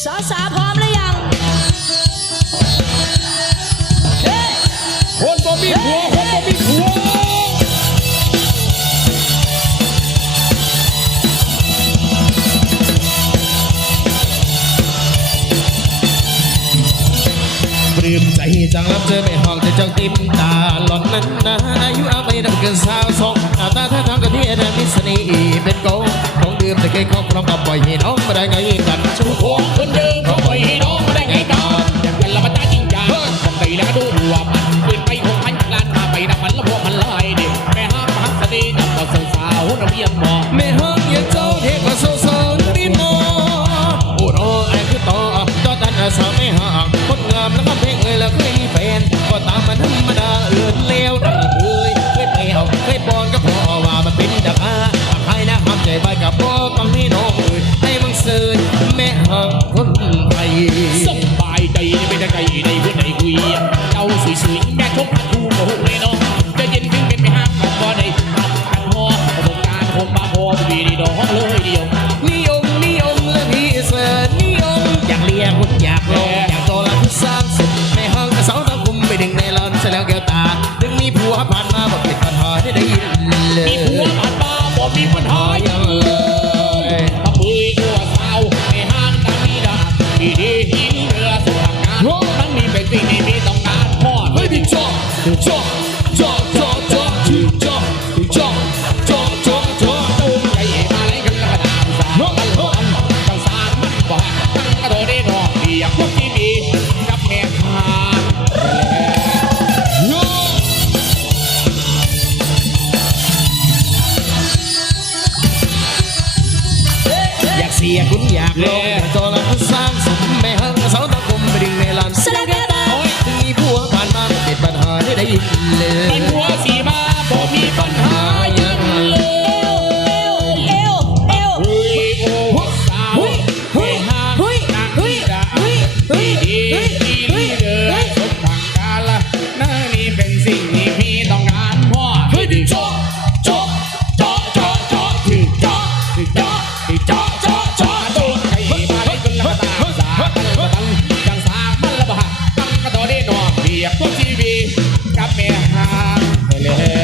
สาวสาวพร้อมหรือยังเฮ้ยคนบ่มีผัวคนบ่มีผัวปลื้มใจจังรับเจอแม่ห้องแต่จังติมตาหล่อนนั้นนะอายุเอาไม่ได้เกินสาวสองหน้าตาท่าทางก็ที่ได้มิสนีเป็นโกของดื่ มตะเกียครอบครองก็ปล่อยให้น้องมาได้ไงกันชูหัวคนเดิมก็ปล่อยให้น้องมาได้ไงกันอย่างเป็นละมันตาจริงจังต้องตีแล้วก็ดูหัวมันขึ้นไปหกพันล้านมาไปนับมันละพวกมันลอยดิแม่ห้ามหักสดีกับต่อสาวๆระเบียงบ่แม่ห้า สบายใจไม่ได้ไกลในหัวใจคุยเจ้าสวยๆแม่ชมพันทูกับหูเลยเนาะจะเย็นขึ้นเป็นไม่ห้ามกันก็ได้ทำกันพอประสบการณ์คงบาพอดีดีดอกเลยเดียวนิยมนิยมและพี่เสิร์นิยมอยากเลียคุณอยากลองอยากโตแล้วคุณสร้างสุขในห้องกระเสาตะคุมไปดึงในลอนใช่แล้วแก้วตาถึงมีผัวผ่านมาบอกติดปัญหาได้ได้ยิน สิ่งที่มีต้องการพอดเฮ้ยพี่จอจอจอจอจอที่จอจอจอจอจอตูมใจมาเลยกันกระดานสามันร้อนจังสารมันบอกตั้งกระโดดได้รอกเดียกพวกที่มีกับแม่ทานอยากเสียคุณอยากลองอยากโตแล้ว มันหัวสีมาบ่มีปัญหายังเลยเอวเโอ้หัสาวเฮาเฮ้ยเฮ้ยเฮ้ยเฮ้ยเฮ้ยเฮ้ทางการละนั่นนี่เป็นสิ่งที่พี่ต้องการพ่อเฮ้ยดึงโชกโชกโชกโชกโชกถึงโชกถึงโชกถึงโชกโชกโชกโชกใครมาให้กันละตาสาตังตังสามันละบ่หักตังกระดดเด่นหน่อเบีย ครับแม่หาเลย